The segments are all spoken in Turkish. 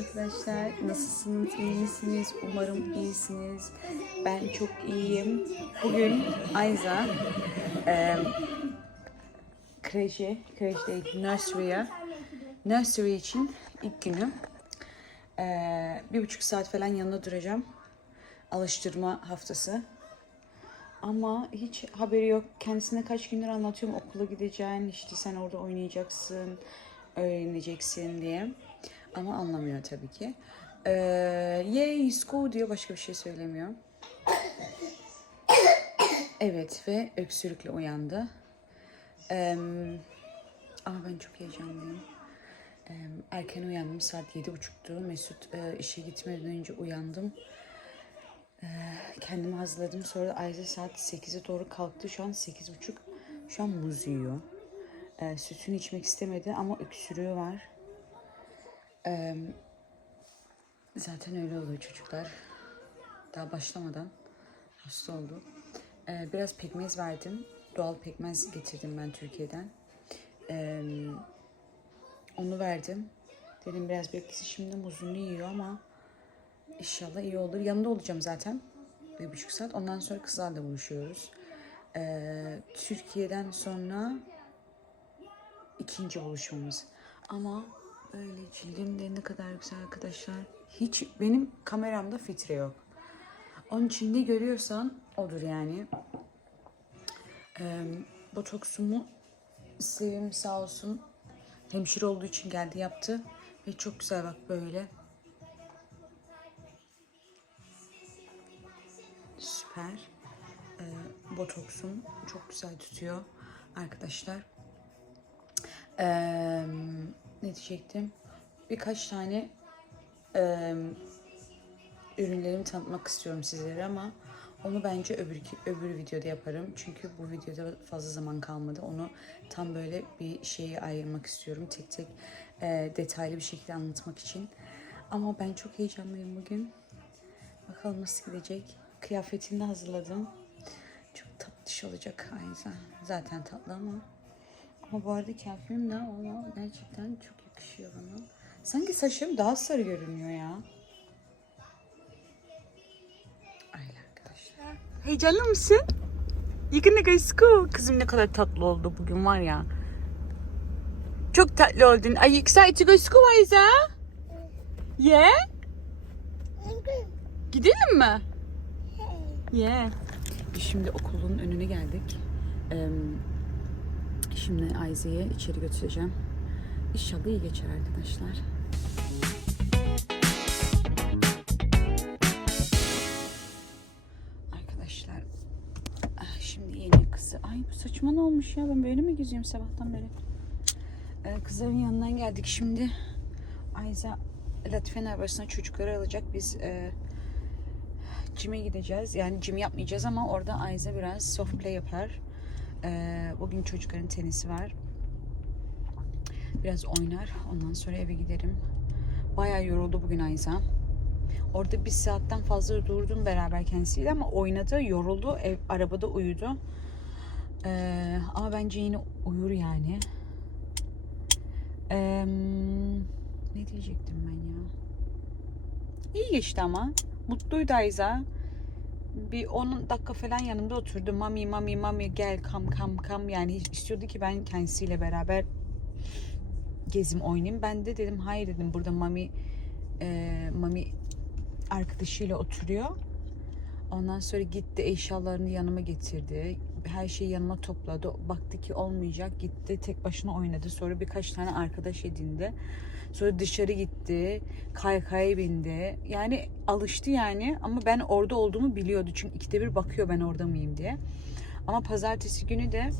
arkadaşlar. Nasılsınız? İyi misiniz? Umarım iyisiniz. Ben çok iyiyim. Bugün Ayza e, kreşe, kreş değil, nursery'e, nursery için ilk günü. E, bir buçuk saat falan yanında duracağım. Alıştırma haftası. Ama hiç haberi yok. Kendisine kaç gündür anlatıyorum okula gideceksin, işte sen orada oynayacaksın, öğreneceksin diye. Ama anlamıyor tabii ki. Ee, yay school diyor başka bir şey söylemiyor. Evet ve öksürükle uyandı. Ee, ama ben çok heyecanlıyım. Ee, erken uyandım saat yedi buçuktu. Mesut e, işe gitmeden önce uyandım. Kendimi hazırladım. Sonra Ayza saat 8'e doğru kalktı. Şu an 8.30. Şu an muz yiyor. Ee, sütünü içmek istemedi ama öksürüğü var. Ee, zaten öyle oluyor çocuklar. Daha başlamadan hasta oldu. Ee, biraz pekmez verdim. Doğal pekmez getirdim ben Türkiye'den. Ee, onu verdim. Dedim biraz beklesin şimdi muzunu yiyor ama İnşallah iyi olur. Yanında olacağım zaten. Bir buçuk saat. Ondan sonra kızlarla buluşuyoruz. Ee, Türkiye'den sonra ikinci buluşmamız. Ama öyle cildim de ne kadar güzel arkadaşlar. Hiç benim kameramda filtre yok. Onun için ne görüyorsan odur yani. Ee, botoksumu Sevim sağ olsun hemşire olduğu için geldi yaptı. Ve çok güzel bak böyle. Süper. Ee, botoksum çok güzel tutuyor arkadaşlar. Ee, ne diyecektim? Birkaç tane e, ürünlerimi tanıtmak istiyorum sizlere ama onu bence öbür öbür videoda yaparım. Çünkü bu videoda fazla zaman kalmadı. Onu tam böyle bir şeye ayırmak istiyorum. Tek tek e, detaylı bir şekilde anlatmak için. Ama ben çok heyecanlıyım bugün. Bakalım nasıl gidecek. Kıyafetini de hazırladım. Çok tatlış olacak Ayza. Zaten tatlı ama. Ama bu arada kıyafetim de valla gerçekten çok yakışıyor bana. Sanki saçım daha sarı görünüyor ya. Öyle arkadaşlar. Heyecanlı mısın? Go school. Kızım ne kadar tatlı oldu bugün var ya. Çok tatlı oldun. You excited go school Ayza? Yeah? Gidelim mi? Yeah. Şimdi okulun önüne geldik. Şimdi Ayze'yi içeri götüreceğim. İnşallah iyi geçer arkadaşlar. Arkadaşlar ah, şimdi yeni kızı. Ay bu saçma ne olmuş ya ben böyle mi geziyorum sabahtan beri? Ee, kızların yanından geldik şimdi. Ayza Latife'nin arabasına çocukları alacak. Biz e, Cime gideceğiz. Yani cim yapmayacağız ama orada Ayza biraz soft play yapar. Ee, bugün çocukların tenisi var. Biraz oynar. Ondan sonra eve giderim. Bayağı yoruldu bugün Ayza. Orada bir saatten fazla durdum beraber kendisiyle ama oynadı, yoruldu. Ev, arabada uyudu. Ee, ama bence yine uyur yani. Ee, ne diyecektim ben ya? İyi geçti ama. Mutluydu Ayza. Bir 10 dakika falan yanımda oturdu. Mami mami mami gel kam kam kam. Yani istiyordu ki ben kendisiyle beraber gezim oynayayım. Ben de dedim hayır dedim burada mami e, mami arkadaşıyla oturuyor. Ondan sonra gitti eşyalarını yanıma getirdi. Her şeyi yanıma topladı. Baktı ki olmayacak. Gitti tek başına oynadı. Sonra birkaç tane arkadaş edindi. Sonra dışarı gitti. Kaykaya bindi. Yani alıştı yani. Ama ben orada olduğumu biliyordu. Çünkü ikide bir bakıyor ben orada mıyım diye. Ama pazartesi günü de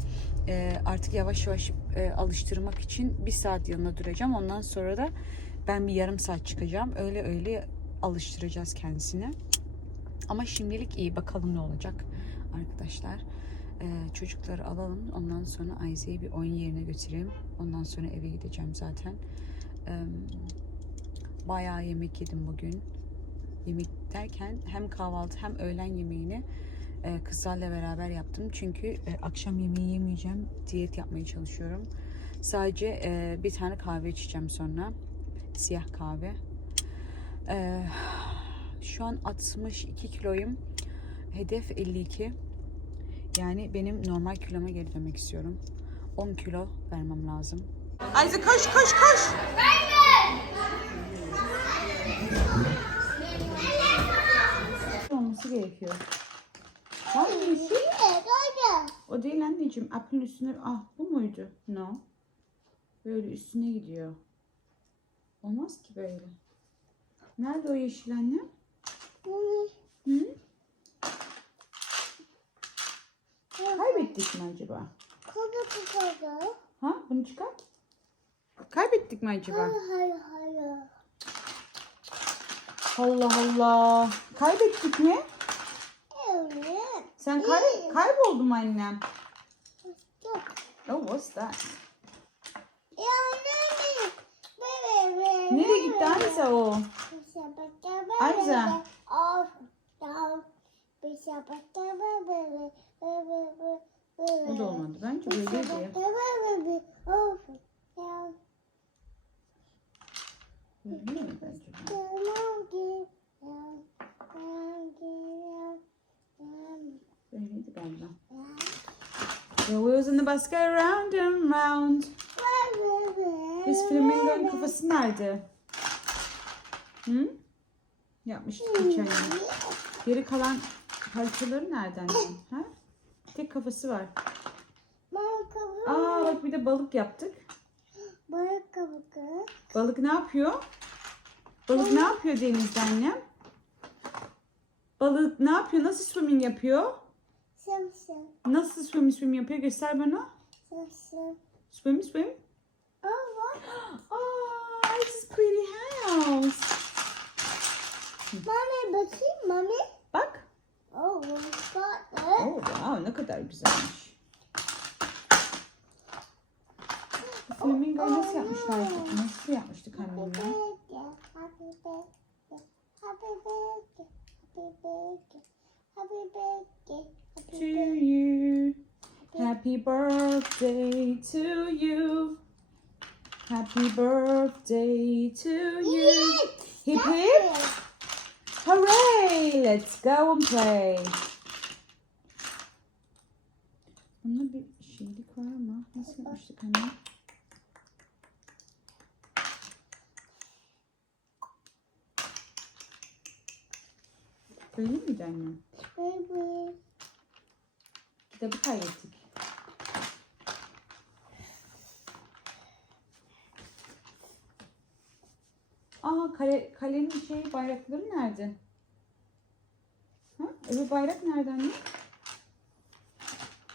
e, artık yavaş yavaş e, alıştırmak için bir saat yanına duracağım. Ondan sonra da ben bir yarım saat çıkacağım. Öyle öyle alıştıracağız kendisine. Ama şimdilik iyi. Bakalım ne olacak arkadaşlar. Ee, çocukları alalım. Ondan sonra Ayze'yi bir oyun yerine götüreyim. Ondan sonra eve gideceğim zaten. Ee, bayağı yemek yedim bugün. Yemek derken hem kahvaltı hem öğlen yemeğini e, kızlarla beraber yaptım. Çünkü e, akşam yemeği yemeyeceğim. Diyet yapmaya çalışıyorum. Sadece e, bir tane kahve içeceğim sonra. Siyah kahve. Şu an 62 kiloyum. Hedef 52. Yani benim normal kiloma geri dönmek istiyorum. 10 kilo vermem lazım. Ayza koş koş koş. olması gerekiyor. O değil anneciğim. Apple'ın üstüne... Ah bu muydu? No. Böyle üstüne gidiyor. Olmaz ki böyle. Nerede o yeşil anne? Hı? Kaybettik mi acaba? Ha? Bunu çıkar. Kaybettik mi acaba? Allah Allah. Kaybettik mi? Sen kay kayboldun annem? Oh, what's that? Nereye gitti Ayza o? Ayza. O da olmadı. Bence böyleydi. Böyle mi bence? Böyleydi galiba. The wheels in the go round and round. Biz flamingonun kafası nerede? Hı? Yapmıştık geçen yıl. Geri kalan parçaları nereden? Ha? Tek kafası var. Aa bak bir de balık yaptık. Balık ne yapıyor? Balık ne yapıyor denizde annem? Balık ne yapıyor? Nasıl swimming yapıyor? Nasıl swim swim yapıyor? Göster bana. Swim swim. Oh, this is pretty house. Mami bakayım mami. Bak. Oh, we've got it. Oh wow ne kadar güzelmiş. Flamingo nasıl yapmışlar? Nasıl yapmıştık annemle? Happy birthday, happy birthday, happy birthday, happy birthday, happy To birthday. you. Happy birthday to you. Happy birthday to you. Hip hip. Hooray! Let's go and play. Bunda bir şeylik var mı? Nasıl yapmıştık anne? Böyle miydi anne? Baby. Kitabı kaybettik. Aa kale, kalenin şey bayrakları nerede? Ha? Öbür bayrak nerede anne?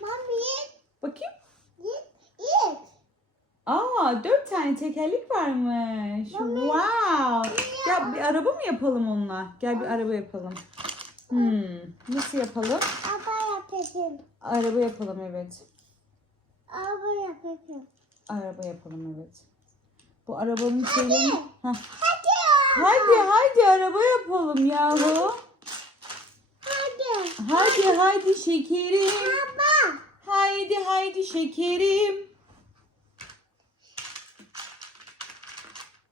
Mami, Bakayım. eat, eat. Aa dört tane tekerlek varmış. Wow. Ya bir araba mı yapalım onunla? Gel bir araba yapalım. Hmm. Nasıl yapalım? Aba yapayım. Araba yapalım evet. Aba yapayım. Araba yapalım evet. Bu arabanın şeylerini... Hah. Hadi. Hadi hadi araba yapalım yahu. Hadi. Hadi hadi şekerim. Baba. Haydi haydi şekerim.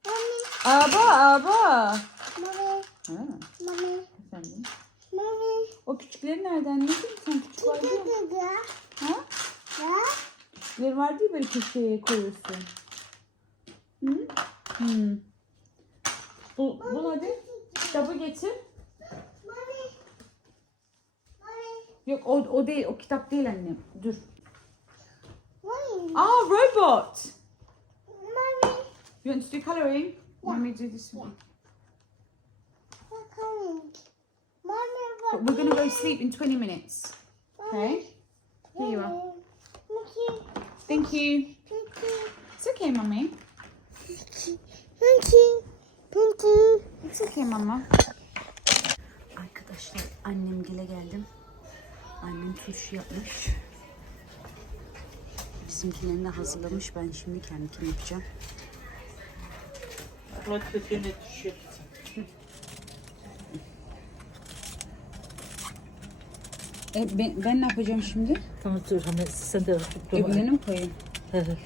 Mami, Aba aba. mami, Ha, mami, efendim. Küçükleri nereden? Ne bileyim sen küçük dı dı. Ha? Küçükleri vardı ya böyle köşeye koyuyorsun. Hı? Hı. Bul, bul hadi. Kitabı getir. Yok o, o değil. O kitap değil annem. Dur. Aa robot. You want to do colouring? Let me do this one. We're coming. Mommy, But we're going to go sleep in 20 minutes. Okay? Here you are. Thank you. It's okay, mummy. It's okay mama. Arkadaşlar annem gele geldim. Annem turşu yapmış. Bizimkilerini de hazırlamış. Ben şimdi kendikini yapacağım. Bak kötüne düşüyor. E, ben, ben ne yapacağım şimdi? Tamam dur hani sen de Öbürlerine mi koyayım? Evet.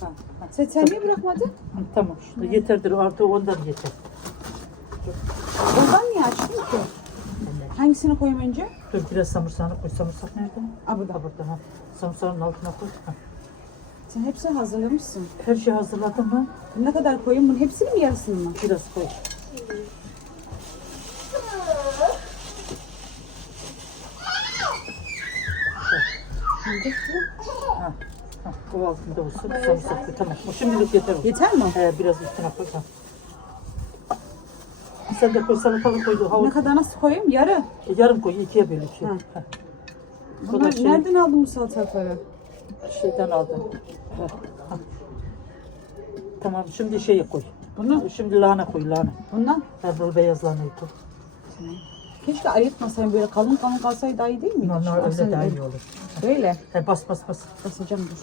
Ha, ha. Sen, sen niye bırakmadın? Hı, Tamam işte yeterdir artık ondan yeter. Ondan niye açtın ki? Hangisini koyayım önce? Dur biraz samırsağını koy. Samırsak nerede? Aa burada. Ha burada ha. Samırsağın altına koy. Ha. Sen hepsini hazırlamışsın. Her şeyi hazırladım mı? Ne kadar koyayım bunun hepsini mi yarısını mı? Biraz koy. Ha. Ha. O altında olsun. Samırsak koy. Tamam. O şimdilik yeter. Yeter mi? He, biraz üstüne koy. Ha. Sen de koy salatalık koydu. Ne Havuç. kadar nasıl koyayım? Yarı. E, Yarım koy. ikiye böl iki. Ha. Ha. Bunlar şey- nereden aldın bu salatalıkları? Şeyden aldım. Ha. Ha. Tamam şimdi şeyi koy. Bunu, Şimdi lahana koy lahana. bundan. Pembe beyaz lahanayı koy. Keşke ayırtmasaydım böyle kalın kalın kalsaydı daha iyi değil mi? Onlar öyle Aslında daha iyi olur. Böyle. He, bas bas bas. Basacağım dur.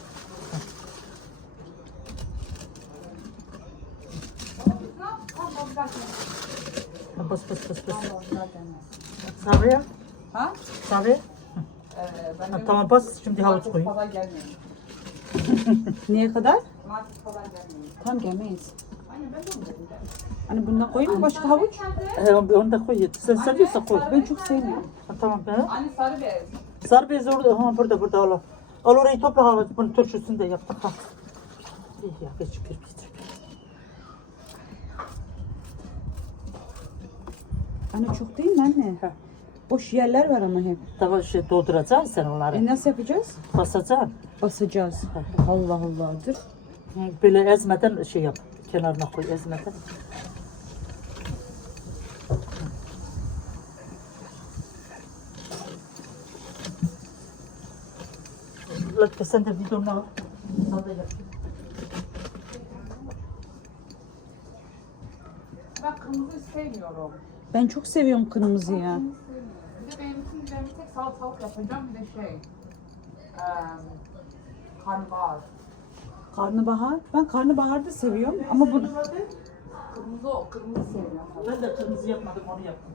Ha, bas bas bas bas. Sabriye. Ha? Sabriye. Ha, tamam bas şimdi havuç koy. Neye kadar? Tam gelmeyiz. Hani bundan koyayım mı başka havuç? He, onu onu da koy. Sen seviyorsan koy. Ben çok sevmiyorum. Ha, tamam be. Anne sarı beyaz. Sarı bez orada. Ha, burada burada al. al. Orayı topla al. Bunu turşusunu da yaptık. Ha. İyi ya geç bir bir. Anne çok değil mi anne? Ha. Boş yerler var ama hep. Tamam şey dolduracaksın sen onları. E nasıl yapacağız? Basacaksın. Basacağız. Allah Allah dur. Böyle ezmeden şey yap. Kenarına koy ezmeden. Latka sen de videonu al. Ben kırmızı sevmiyorum. Ben çok seviyorum kırmızı ya. Bir de benim için ben bir tek salatalık yapacağım bir de şey. Um, karnabahar. Karnabahar. Ben karnabahar da seviyorum ama bu Kırmızı o, kırmızı seviyorum. Ben de kırmızı yapmadım onu yaptım.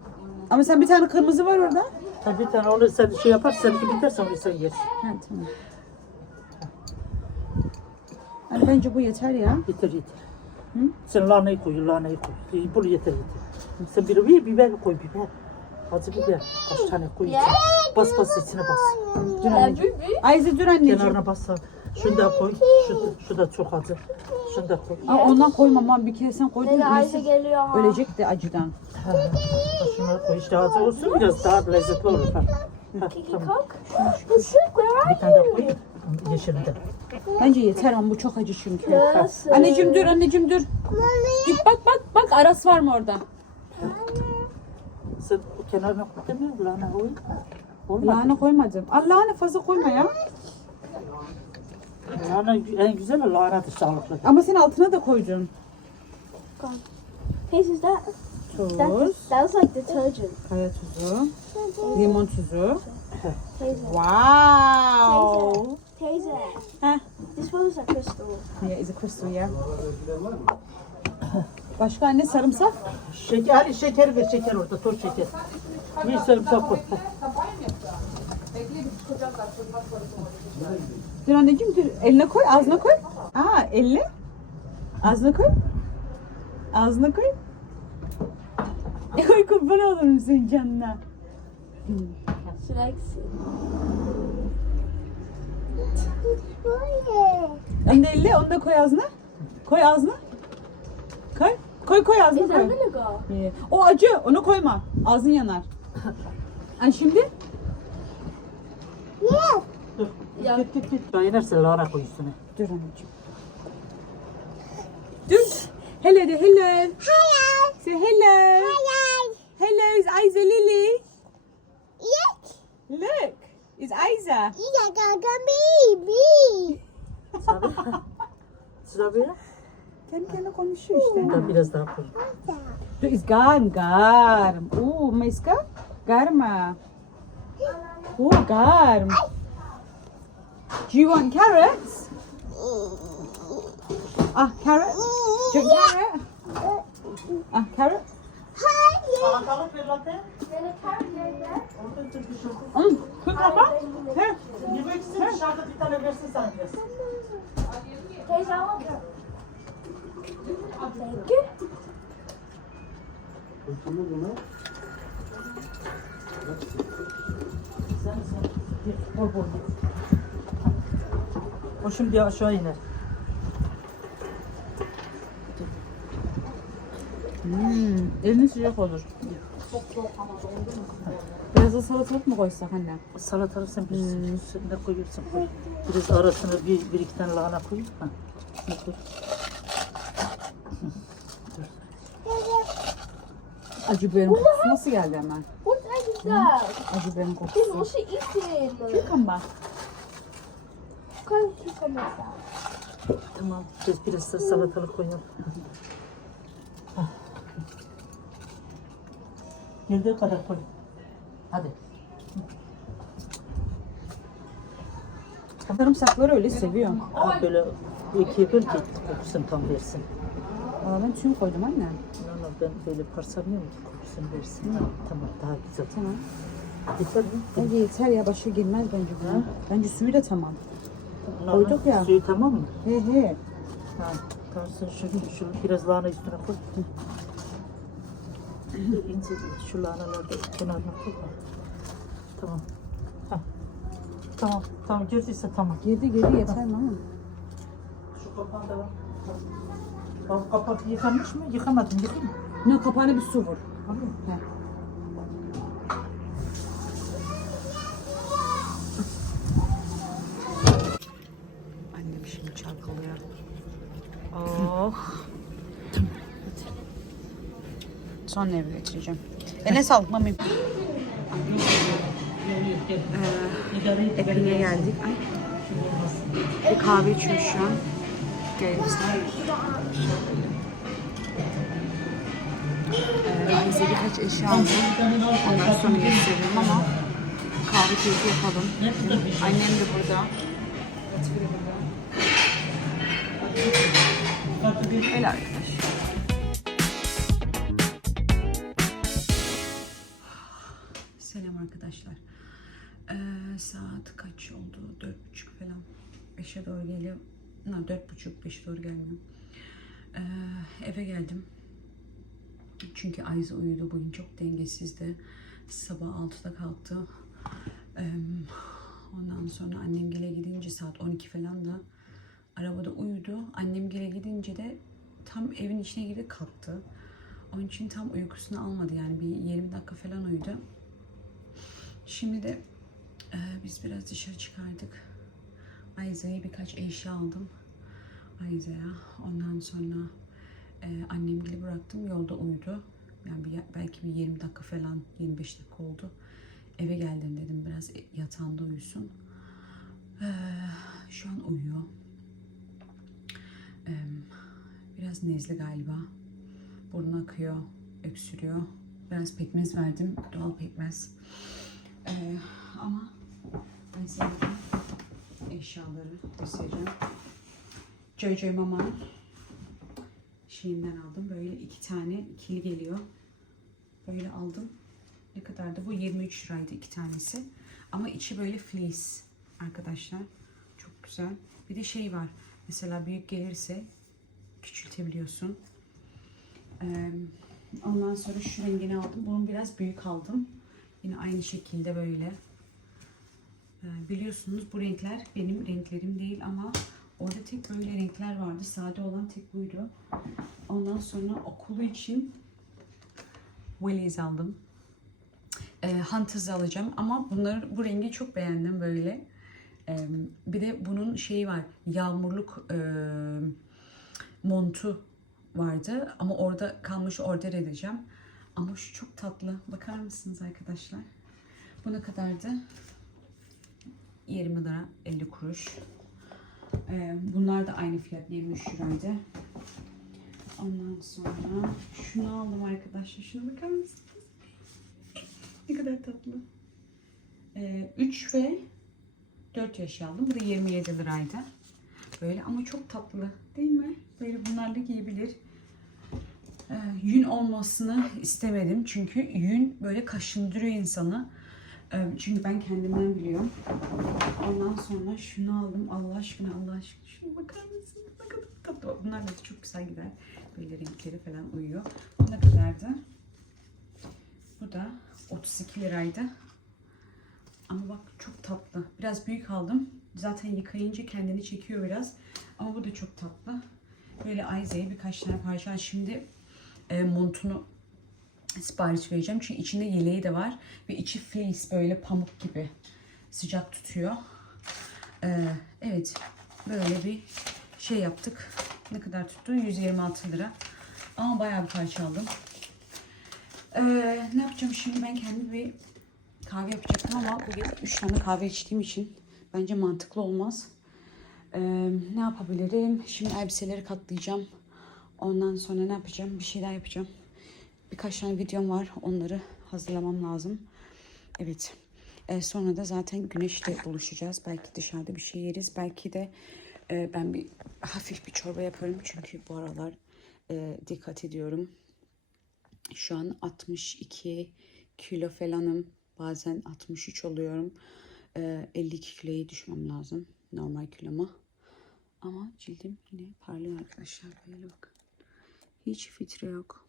ama sen bir tane kırmızı var orada. Bir tane onu sen şey yaparsan ki biterse onu sen yersin. Ha tamam. Yani bence bu yeter ya. Yeter yeter. Hı? Sen lahanayı koy, lahanayı koy. Ee, Bunu yeter yeter. Sen bir, bir biber koy, biber. Acı biber. Kaç tane koy içine. Bas bas içine bas. Dur anneciğim. Ayze dur anneciğim. Kenarına bas. Şunu da koy. Şu, da- şu da çok acı. Şunu da koy. Aa, ondan koymam ama bir kere sen koydun. Ayşe Ölecek, geliyor ha. ölecek de acıdan. Ha. Şunu koy. İşte acı olsun biraz daha lezzetli olur. Ha. Ha, tamam. Cook? This is where Bir tane daha koy. Yeşilini de. Bence yeter ama bu çok acı çünkü. Yes. Anneciğim dur anneciğim dur. Git bak bak bak aras var mı orada? Sen o kenarına koy değil mi? Lahana koy. Olmaz. Lahana koymadım. Lahana fazla koyma ya. Lahana en güzel lahanadır sağlıklı. Ama sen altına da koydun. Taste is that? Tuz, That, that was like detergent. kaya tuzu, limon tuzu. Wow. İt. Heh. This one is a crystal. Yeah, is a crystal yeah. Başka anne sarımsak? Şeker, hadi şeker ver şeker orada toz şeker. Bir sarımsak koy. Dur anneciğim dur. Eline koy, ağzına koy. Aa, elle. Ağzına koy. Ağzına koy. Koy kurban olurum senin canına. She likes it. Onu da elle, onu da koy ağzına. Koy ağzına. Koy. Koy koy ağzına koy. Ee, O acı, onu koyma. Ağzın yanar. Ay şimdi. Ya. Git git git. Beğenirse lahana koy üstüne. dur anneciğim. Dur. Hello de hello. Hello. Say hello. Hello. Hello, is Isa Lily. Yes. Look, it's Isa. Got me. Me. Sıra böyle. Kendi kendine konuşuyor işte. Daha biraz daha koy. Du is garm, garm. Uh, Maiska? Garma. Oh, garm. Do you want carrots? Ah, carrot? Do you want carrot? Ah, carrot? Salatalık ver latte. Orada bir şey yok. Cook mama? Here. Yemek için dışarıda bir tane versin sana biraz. Teyze al. Thank you. Sen sen. Git, Bol bol. O şimdi aşağı iner. Hmm, elini sıcak olur. Biraz da salatalık mı koysak anne? Salatalık sen bir üstüne koyuyorsun koy. Biraz arasına bir, bir iki tane lahana koy. Ha. şunu koy. Acı biberin kokusu nasıl geldi hemen? Egg is that? Acı biberin kokusu. Cucumber. What kind of cucumber that? Tamam. Biz biraz salatalık koyalım. Geldiği kadar koy. Hadi. Sarımsakları öyle seviyorum. Ha, böyle ikiye böl ki kokusunu tam versin. Aa, ben tüm koydum anne. Ama ben böyle parçalıyorum ki kokusunu versin. Tamam daha güzel. Tamam. Yeter mi? Bence yeter ya başka girmez bence buna. Bence suyu da tamam. Koyduk ya. Suyu tamam mı? He he. Ha, tamam sen şu, şu biraz lahana üstüne koy. İnce şu lahanaları da kenarına koy. Ha. Tamam. Ha. Tamam, tamam girdiyse tamam. Girdi girdi yeter ama? Şu kapağı da var. Bak kapak yıkanmış mı? Yıkamadım, yıkayım? Ne kapağına bir su vur. He. Annem şimdi çalkalıyor. Oh. Sonra eve getireceğim. Eline sağlık mami. Ee, Epin'e geldik. Ay. Bir kahve içiyoruz şu an. Gençler. Ee, Ayşe birkaç eşya aldım. Ondan sonra gösteririm ama kahve keyfi yapalım. Annem de burada. Öyle arkadaş. Saat kaç oldu? Dört buçuk falan. Beşe doğru geliyor. No, dört buçuk, beşe doğru gelmiyor. Ee, eve geldim. Çünkü Ayza uyudu. Bugün çok dengesizdi. Sabah 6'da kalktı. Ee, ondan sonra annem gele gidince saat 12 falan da arabada uyudu. Annem gele gidince de tam evin içine girdi kalktı. Onun için tam uykusunu almadı yani bir 20 dakika falan uyudu. Şimdi de e, biz biraz dışarı çıkardık. Ayza'ya birkaç eşya aldım. Ayza'ya. Ondan sonra e, annemgili bıraktım. Yolda uyudu. Yani bir, belki bir 20 dakika falan, 25 dakika oldu. Eve geldim dedim biraz yatağında uyusun. E, şu an uyuyor. E, biraz nezle galiba. Burnu akıyor, öksürüyor. Biraz pekmez verdim. Doğal pekmez. Ee, ama ben eşyaları göstereceğim. Jojo Mama şeyinden aldım. Böyle iki tane ikili geliyor. Böyle aldım. Ne kadardı? Bu 23 liraydı iki tanesi. Ama içi böyle fleece arkadaşlar. Çok güzel. Bir de şey var. Mesela büyük gelirse küçültebiliyorsun. Ee, ondan sonra şu rengini aldım. Bunun biraz büyük aldım. Yine aynı şekilde böyle. Ee, biliyorsunuz bu renkler benim renklerim değil ama orada tek böyle renkler vardı. Sade olan tek buydu. Ondan sonra okulu için Willys aldım. Ee, Hunters alacağım ama bunları bu rengi çok beğendim böyle. Ee, bir de bunun şeyi var. Yağmurluk e, montu vardı ama orada kalmış order edeceğim. Ama şu çok tatlı. Bakar mısınız arkadaşlar? Bu ne kadardı? 20 lira 50 kuruş. Ee, bunlar da aynı fiyat 23 liraydı. Ondan sonra şunu aldım arkadaşlar. Şuna bakar mısınız? ne kadar tatlı. Ee, 3 ve 4 yaş aldım. Bu da 27 liraydı. Böyle ama çok tatlı değil mi? Böyle bunlarla giyebilir. Ee, yün olmasını istemedim. Çünkü yün böyle kaşındırıyor insanı. Ee, Çünkü ben kendimden biliyorum. Ondan sonra şunu aldım. Allah aşkına Allah aşkına. Şuna bakar mısınız? Ne kadar tatlı. Bunlar da çok güzel gider. Böyle renkleri falan uyuyor. Bu ne kadardı? Bu da 32 liraydı. Ama bak çok tatlı. Biraz büyük aldım. Zaten yıkayınca kendini çekiyor biraz. Ama bu da çok tatlı. Böyle Ayza'ya birkaç tane parça. Şimdi e, montunu sipariş vereceğim. Çünkü içinde yeleği de var. Ve içi fleece böyle pamuk gibi sıcak tutuyor. Ee, evet. Böyle bir şey yaptık. Ne kadar tuttu? 126 lira. Ama bayağı bir parça aldım. Ee, ne yapacağım şimdi? Ben kendim bir kahve yapacaktım ama bugün 3 tane kahve içtiğim için bence mantıklı olmaz. Ee, ne yapabilirim? Şimdi elbiseleri katlayacağım. Ondan sonra ne yapacağım? Bir şeyler yapacağım. Birkaç tane videom var. Onları hazırlamam lazım. Evet. Ee, sonra da zaten güneşle buluşacağız. Belki dışarıda bir şey yeriz. Belki de e, ben bir hafif bir çorba yaparım. Çünkü bu aralar e, dikkat ediyorum. Şu an 62 kilo falanım. Bazen 63 oluyorum. Ee, 52 kiloya düşmem lazım. Normal kiloma. Ama cildim yine parlıyor arkadaşlar. Böyle bakın. Hiç filtre yok.